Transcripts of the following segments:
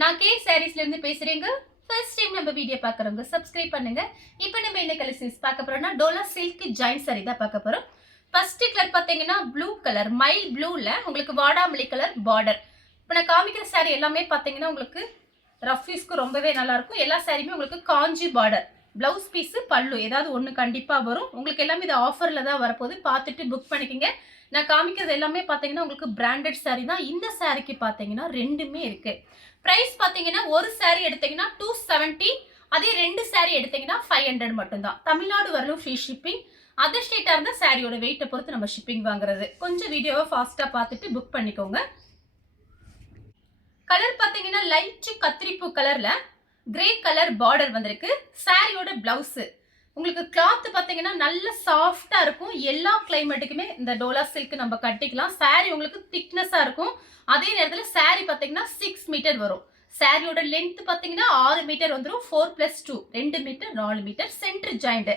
நான் கே சாரீஸ்ல இருந்து பேசுறேங்க. ஃபர்ஸ்ட் டைம் நம்ம வீடியோ பார்க்குறவங்க சப்ஸ்கிரைப் பண்ணுங்க. இப்போ நம்ம என்ன கலெக்ஷன்ஸ் பார்க்க போறோம்னா டோலா சில்க் ஜாயின் சாரி தான் பார்க்க போறோம். ஃபர்ஸ்ட் கலர் பார்த்தீங்கன்னா ப்ளூ கலர், மைல் ப்ளூல உங்களுக்கு வாடாமல்லி கலர் பார்டர். இப்போ நான் காமிக்கிற சாரி எல்லாமே பார்த்தீங்கன்னா உங்களுக்கு ரஃப் யூஸ்க்கு ரொம்பவே நல்லா இருக்கும். எல்லா சாரியுமே உங்களுக்கு காஞ்சி பார்டர், பிளவுஸ் பீஸ், பல்லு ஏதாவது ஒன்று கண்டிப்பாக வரும். உங்களுக்கு எல்லாமே இது ஆஃபரில் தான் வரப்போகுது. பார்த்துட்டு புக் பண்ணிக்கோங்க. நான் காமிக்கிறது எல்லாமே பார்த்தீங்கன்னா உங்களுக்கு பிராண்டட் சாரி தான். இந்த சாரிக்கு பார்த்தீங்கன்னா ரெண்டுமே இருக்கு. பிரைஸ் பார்த்தீங்கன்னா ஒரு சாரி எடுத்தீங்கன்னா 270, அதே ரெண்டு சாரி எடுத்தீங்கன்னா 500 மட்டும்தான். தமிழ்நாடு வரலும் ஃப்ரீ ஷிப்பிங். அதர் ஸ்டேட்டாக இருந்தால் சாரியோட வெயிட்டை பொறுத்து நம்ம ஷிப்பிங் வாங்குறது. கொஞ்சம் வீடியோவை ஃபாஸ்ட்டாக பார்த்துட்டு புக் பண்ணிக்கோங்க. கலர் பார்த்தீங்கன்னா லைட் கத்திரிப்பூ கலர்ல கிரே கலர் பார்டர் வந்திருக்கு. சாரியோட பிளவுஸ் உங்களுக்கு கிளாத் பார்த்தீங்கன்னா நல்ல சாஃப்டா இருக்கும். எல்லா கிளைமேட்டுக்குமே இந்த டோலா சில்க் நம்ம கட்டிக்கலாம். சாரி உங்களுக்கு திக்னஸா இருக்கும். அதே நேரத்தில் சாரி பார்த்தீங்கன்னா 6 மீட்டர் வரும். சாரியோட லென்த் பார்த்தீங்கன்னா 6 மீட்டர் வந்துடும். 4+2 2 மீட்டர் 4 மீட்டர். சென்டர் ஜாயிண்ட்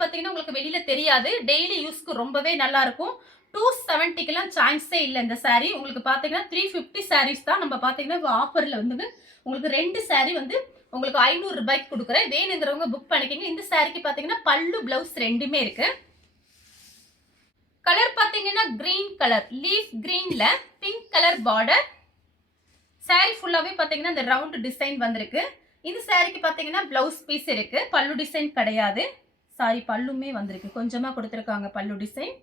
பார்த்தீங்கன்னா உங்களுக்கு வெளியில தெரியாது. டெய்லி யூஸ்க்கு ரொம்பவே நல்லா இருக்கும். 270க்கெல்லாம் சான்ஸே இல்லை. இந்த சாரி உங்களுக்கு பார்த்தீங்கன்னா 350 சாரீஸ் தான் நம்ம பார்த்தீங்கன்னா ஆஃபரில் வந்து உங்களுக்கு ரெண்டு சாரி வந்து உங்களுக்கு 500 ரூபாய்க்கு கொடுக்குறேன். வேணுங்கிறவங்க புக் பண்ணிக்கோங்க. இந்த சாரிக்கு பார்த்தீங்கன்னா பல்லு பிளவுஸ் ரெண்டுமே இருக்கு. கலர் பார்த்தீங்கன்னா கிரீன் கலர், லீஃப் கிரீன்ல பிங்க் கலர் பார்டர். சாரி ஃபுல்லாவே பார்த்தீங்கன்னா இந்த ரவுண்ட் டிசைன் வந்திருக்கு. இந்த சாரிக்கு பார்த்தீங்கன்னா பிளவுஸ் பீஸ் இருக்கு, பல்லு டிசைன் கிடையாது. சாரி பல்லுமே வந்திருக்கு, கொஞ்சமா கொடுத்துருக்காங்க பல்லு டிசைன்.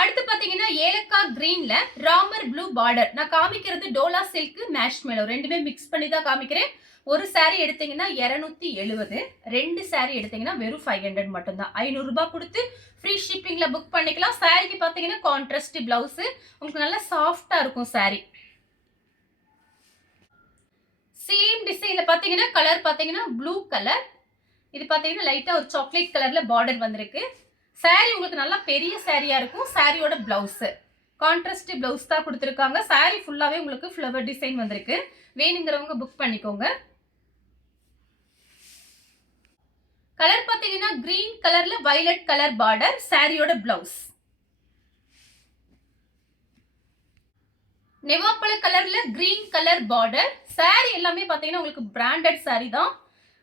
அடுத்து பாத்தீங்கன்னா ஏலக்காய் கிரீன்ல ராமர் ப்ளூ பார்டர். நான் காமிக்கிறது டோலா சில்க் மேஷ்மெலோ ரெண்டுமே மிக்ஸ் பண்ணி தான் காமிக்கிறேன். ஒரு சாரி எடுத்தீங்கன்னா 270, ரெண்டு சாரி எடுத்தீங்கன்னா வெறும் 500 மட்டும்தான். 500 ரூபாய் கொடுத்து ஃப்ரீ ஷிப்பிங்ல புக் பண்ணிக்கலாம். சாரிக்கு பாத்தீங்கன்னா கான்ட்ராஸ்ட் பிளவுஸ், உங்களுக்கு நல்லா சாஃப்டா இருக்கும் சாரி. சேம் டிசைன்ல பாத்தீங்கன்னா கலர் பாத்தீங்கன்னா ப்ளூ கலர். இது பாத்தீங்கன்னா லைட்டா ஒரு சாக்லேட் கலர்ல பார்டர் வந்திருக்கு. சாரி உங்களுக்கு நல்லா பெரிய சாரியா இருக்கும். சாரியோட பிளவுஸ் கான்ட்ராஸ்ட் பிளவுஸ் தான் கொடுத்துருக்காங்க. சாரி ஃபுல்லாவே உங்களுக்கு ஃப்ளவர் டிசைன் வந்திருக்கு. வேணுங்கிறவங்க புக் பண்ணிக்கோங்க. கலர் பாத்தீங்கன்னா கிரீன் கலர்ல வயலட் கலர் பார்டர். சாரியோட பிளவுஸ் நெவாப்பழ கலர்ல கிரீன் கலர் பார்டர். சாரி எல்லாமே பாத்தீங்கன்னா உங்களுக்கு பிராண்டட் சாரி தான்.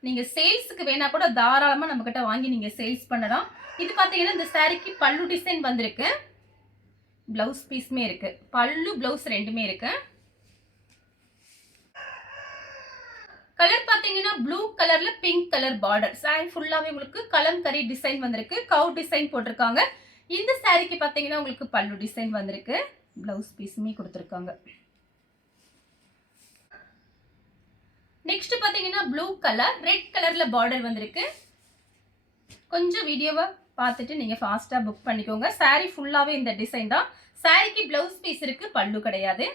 நீங்க சேல்ஸுக்கு வேணா கூட தாராளமா நம்ம கிட்ட வாங்கி நீங்க சேல்ஸ் பண்ணலாம். இது பாத்தீங்கன்னா இந்த சாரிக்கு பல்லு டிசைன் வந்திருக்கு, பிளவுஸ் பீஸ்மே இருக்கு. பல்லு பிளவுஸ் ரெண்டுமே இருக்கு. கலர் பாத்தீங்கன்னா ப்ளூ கலர்ல பிங்க் கலர் பார்டர். சாரி ஃபுல்லாவே உங்களுக்கு கலம்கரி டிசைன் வந்திருக்கு, கவ் டிசைன் போட்டிருக்காங்க. இந்த சாரிக்கு பாத்தீங்கன்னா உங்களுக்கு பல்லு டிசைன் வந்திருக்கு, பிளவுஸ் பீஸ்மே கொடுத்துருக்காங்க. நெக்ஸ்ட் பாத்தீங்கன்னா ப்ளூ கலர் ரெட் கலர்ல பார்டர் வந்திருக்கு. கொஞ்சம் வீடியோவை பார்த்துட்டு நீங்க ஃபாஸ்டா புக் பண்ணிக்கோங்க. சாரி ஃபுல்லாவே இந்த டிசைன் தான். சாரிக்கு பிளவுஸ் பீஸ் இருக்கு, பல்லு கிடையாது.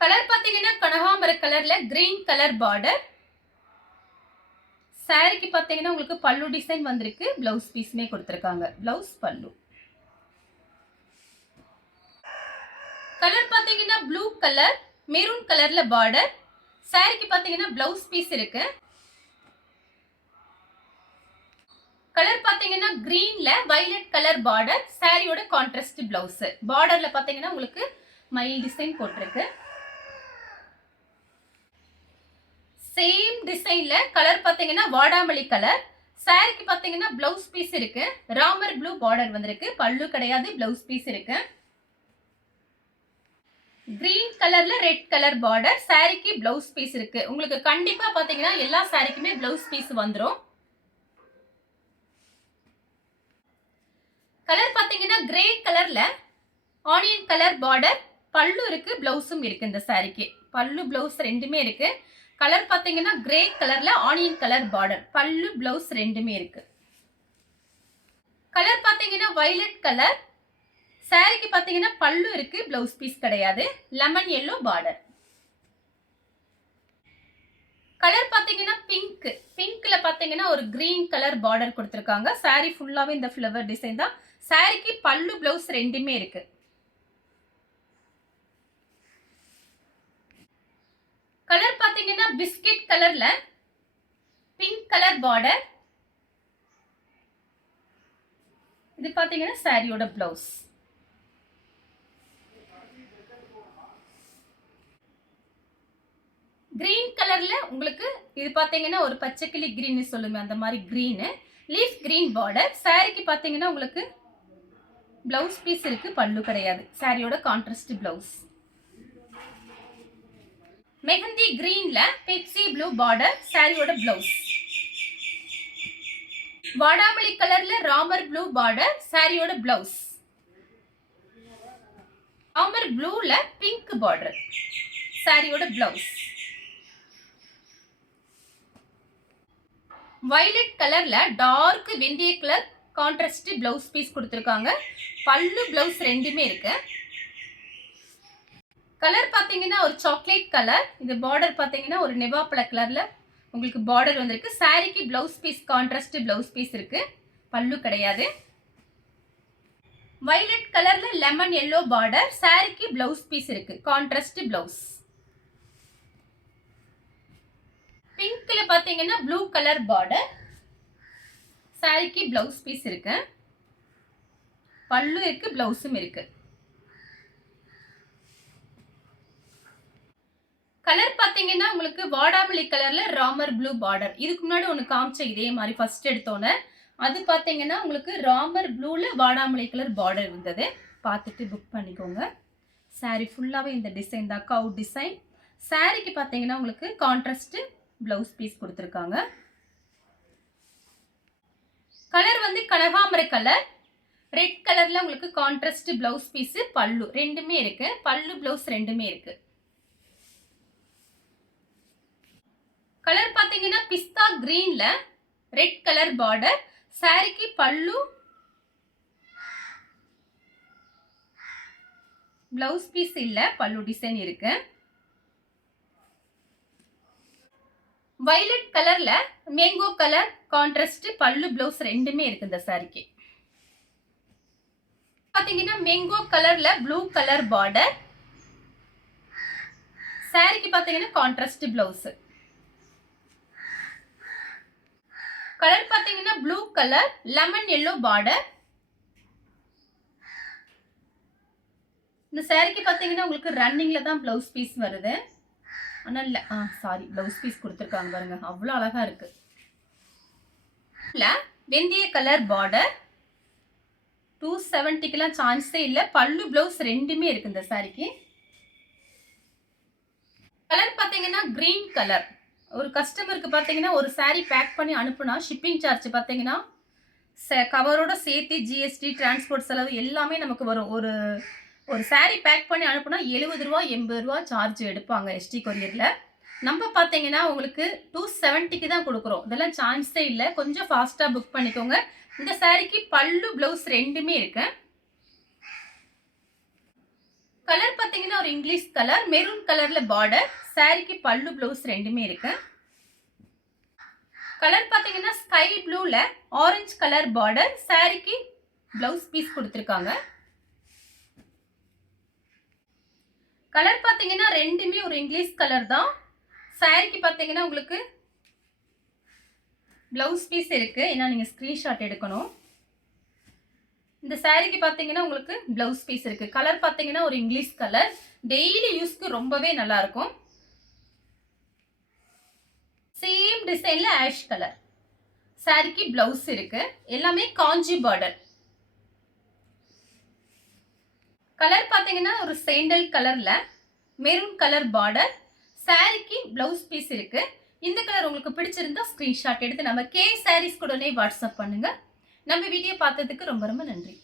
கலர் பாத்தீங்கன்னா கனகாம்பர கலர்ல கிரீன் கலர் பார்டர். சாரிக்கு பாத்தீங்கன்னா உங்களுக்கு பல்லு டிசைன் வந்திருக்கு, பிளவுஸ் பீஸ்மே கொடுத்திருக்காங்க, பிளவுஸ் பல்லு. கலர் பாத்தீங்கன்னா ப்ளூ கலர் மெரூன் கலர்ல பார்டர். சாரிக்கு பாத்தீங்கன்னா பிளவுஸ் பீஸ் இருக்கு. கலர் பாத்தீங்கன்னா கிரீன்ல வயலட் கலர் பார்டர். சாரியோட கான்ட்ராஸ்ட் பிளவுஸ். பார்டர்ல பாத்தீங்கன்னா உங்களுக்கு மயில் டிசைன் போட்டிருக்கு. சேம் டிசைன்ல கலர் பாத்தீங்கன்னா வாடாமல்லி கலர். சாரிக்கு பாத்தீங்கன்னா பிளவுஸ் பீஸ் இருக்கு, ராமர் ப்ளூ பார்டர் வந்திருக்கு, பல்லு கிடையாது, பிளவுஸ் பீஸ் இருக்கு. கிரீன் கலர்ல ரெட் கலர் பார்டர். சாரிக்கு பிளவுஸ் பீஸ் இருக்கு. உங்களுக்கு கண்டிப்பா பாத்தீங்கன்னா எல்லா சாரிக்குமே பிளவுஸ் பீஸ் வந்துடும். கலர் பாத்தீங்கன்னா கிரே கலர்ல ஆனியன் கலர் பார்டர். பல்லு இருக்கு, பிளவுஸும் இருக்கு. இந்த சாரிக்கு பல்லு பிளவுஸ் ரெண்டுமே இருக்கு. கலர் பாத்தீங்கன்னா கிரே கலர்ல ஆனியன் கலர் பார்டர். பல்லு பிளவுஸ் ரெண்டுமே இருக்கு. கலர் பாத்தீங்கன்னா வயலட் கலர். சாரிக்கு பாத்தீங்கன்னா பல்லு இருக்கு, பிளவுஸ் பீஸ் கிடையாது, லெமன் எல்லோ பார்டர். கலர் பாத்தீங்கன்னா பிங்க். பிங்க்ல பாத்தீங்கன்னா ஒரு கிரீன் கலர் பார்டர் கொடுத்திருக்காங்க. சாரி ஃபுல்லாவே இந்த ஃப்ளவர் டிசைன் தான். சாரிக்கு பல்லு பிளவுஸ் ரெண்டுமே இருக்கு. கலர் பாத்தீங்கன்னா பிஸ்கட் கலர்ல பிங்க் கலர் பார்டர். இது பாத்தீங்கன்னா சாரியோட பிளவுஸ். கிரீன் கலர்ல உங்களுக்கு இது பாத்தீங்கன்னா ஒரு பச்சைக்கிளி கிரீன் சொல்லுமே அந்த மாதிரி கிரீன் லீஃப் கிரீன் பார்டர். சாரிக்கு பாத்தீங்கன்னா உங்களுக்கு பிளவுஸ் பீஸ் இருக்கு, பல்லு கிடையாது. சாரியோட கான்ட்ராஸ்ட் பிளவுஸ். மெஹந்தி கிரீன்ல பெப்சி ப்ளூ பார்டர். சாரியோட பிளவுஸ். வாடாமல்லி கலர்ல ராமர் ப்ளூ பார்டர். சாரியோட பிளவுஸ். ராமர் ப்ளூல பிங்க் பார்டர். சாரியோட பிளவுஸ். வயலட் கலர்ல டார்க் வெந்தய கலர் கான்ட்ராஸ்ட் பிளவுஸ் பீஸ் கொடுத்துருக்காங்க. பல்லு பிளவுஸ் ரெண்டுமே இருக்கு. கலர் பாத்தீங்கன்னா ஒரு சாக்லேட் கலர். இந்த பார்டர் பாத்தீங்கன்னா ஒரு நெவாப்பழ கலர்ல உங்களுக்கு பார்டர் வந்திருக்கு. சாரிக்கு blouse piece contrast blouse piece இருக்கு, பல்லு கிடையாது. வயலட் கலர்ல லெமன் எல்லோ பார்டர். சாரிக்கு பிளவுஸ் பீஸ் இருக்கு, கான்ட்ராஸ்ட் பிளவுஸ். பிங்க்ல பாத்தீங்கன்னா ப்ளூ கலர் பார்டர். சாரிக்கு பிளவுஸ் பீஸ் இருக்கு, பல்லு இருக்கு, பிளவுஸும் இருக்கு. கலர் பாத்தீங்கன்னா உங்களுக்கு வாடாமல்லி கலர்ல ராமர் ப்ளூ பார்டர். இதுக்கு முன்னாடி ஒன்று காமிச்ச இதே மாதிரி ஃபர்ஸ்ட் எடுத்தோன்னே அது பாத்தீங்கன்னா உங்களுக்கு ராமர் ப்ளூல வாடாமல்லி கலர் பார்டர் இருந்தது. பார்த்துட்டு புக் பண்ணிக்கோங்க. சாரி ஃபுல்லாவே இந்த டிசைன் தான், கவு டிசைன். சாரிக்கு பாத்தீங்கன்னா உங்களுக்கு கான்ட்ராஸ்ட் பிளவுஸ் பீஸ் கொடுத்துருக்காங்க. கலர் வந்து கனகாமர கலர். ரெட் கலர்ல உங்களுக்கு கான்ட்ராஸ்ட் பிளவுஸ் பீஸ், பல்லு ரெண்டுமே இருக்கு, பல்லு பிளவுஸ் ரெண்டுமே இருக்கு. கலர் பாத்தீங்கன்னா பிஸ்தா கிரீன்ல ரெட் கலர் பார்டர். சாரிக்கு பல்லு பிளவுஸ் பீஸ் இல்ல, பல்லு டிசைன் இருக்கு. வயலட் கலர்ல மேங்கோ கலர் கான்ட்ராஸ்ட் பல்லு பிளவுஸ் ரெண்டுமே இருக்கு இந்த சாரிக்கு. பாத்தீங்கன்னா மேங்கோ கலர்ல ப்ளூ கலர் பார்டர். சாரிக்கு பாத்தீங்கன்னா கான்ட்ராஸ்ட் பிளவுஸ். கலர் பாத்தீங்கன்னா blue colour lemon yellow border. இந்த சாரிக்கு பாத்தீங்கன்னா உங்களுக்கு ரன்னிங்ல தான் பிளவுஸ் பீஸ் வருது. ஆனா இல்ல சாரி பிளவுஸ் பீஸ் கொடுத்துருக்காங்க பாருங்க, அவ்வளோ அழகா இருக்கு. வெந்தய கலர் பார்டர். 270க்குலாம் சான்ஸே இல்லை, பல்லு பிளவுஸ் ரெண்டுமே இருக்கு இந்த சாரிக்கு. கலர் பாத்தீங்கன்னா கிரீன் கலர். ஒரு கஸ்டமருக்கு பாத்தீங்கன்னா ஒரு சாரி பேக் பண்ணி அனுப்புனா ஷிப்பிங் சார்ஜ் பாத்தீங்கன்னா கவரோட சேர்த்து ஜிஎஸ்டி டிரான்ஸ்போர்ட் செலவு எல்லாமே நமக்கு வரும். ஒரு சாரி பேக் பண்ணி அனுப்புனா 70 ரூபா 80 ரூபா சார்ஜ் எடுப்பாங்க எஸ்டி கொரியர்ல. நம்ம பாத்தீங்கன்னா உங்களுக்கு 270க்கு தான் கொடுக்குறோம். இதெல்லாம் சான்ஸே இல்லை, கொஞ்சம் ஃபாஸ்டா புக் பண்ணிக்கோங்க. இந்த சாரிக்கு பல்லு பிளவுஸ் ரெண்டுமே இருக்கு. கலர் பாத்தீங்கன்னா ஒரு இங்கிலீஷ் கலர் மெரூன் கலர்ல பார்டர். சாரிக்கு பல்லு பிளவுஸ் ரெண்டுமே இருக்கு. கலர் பாத்தீங்கன்னா ஸ்கை ப்ளூல ஆரஞ்சு கலர் பார்டர். சாரிக்கு பிளவுஸ் பீஸ் கொடுத்துருக்காங்க. கலர் பாத்தீங்கன்னா ரெண்டுமே ஒரு இங்கிலீஷ் கலர் தான். சாரிக்கு பாத்தீங்கன்னா உங்களுக்கு பிளவுஸ் பீஸ் இருக்கு, ஏன்னா நீங்க ஸ்கிரீன்ஷாட் எடுக்கணும். இந்த சாரிக்கு பாத்தீங்கன்னா உங்களுக்கு பிளவுஸ் பீஸ் இருக்கு. கலர் பாத்தீங்கன்னா ஒரு இங்கிலீஷ் கலர், டெய்லி யூஸ்க்கு ரொம்பவே நல்லா இருக்கும். சேம் டிசைன்ல ஆஷ் கலர். சாரிக்கு பிளவுஸ் இருக்கு, எல்லாமே காஞ்சி பார்டர். கலர் பாத்தீங்கன்னா ஒரு சேண்டல் கலர்ல மெரூன் கலர் பார்டர். சாரிக்கு பிளவுஸ் பீஸ் இருக்கு. இந்த கலர் உங்களுக்கு பிடிச்சிருந்தா ஸ்கிரீன்ஷாட் எடுத்து நம்ம கே சாரீஸ் கூடனே வாட்ஸ்அப் பண்ணுங்க. நம்ம வீடியோ பார்த்ததுக்கு ரொம்ப ரொம்ப நன்றி.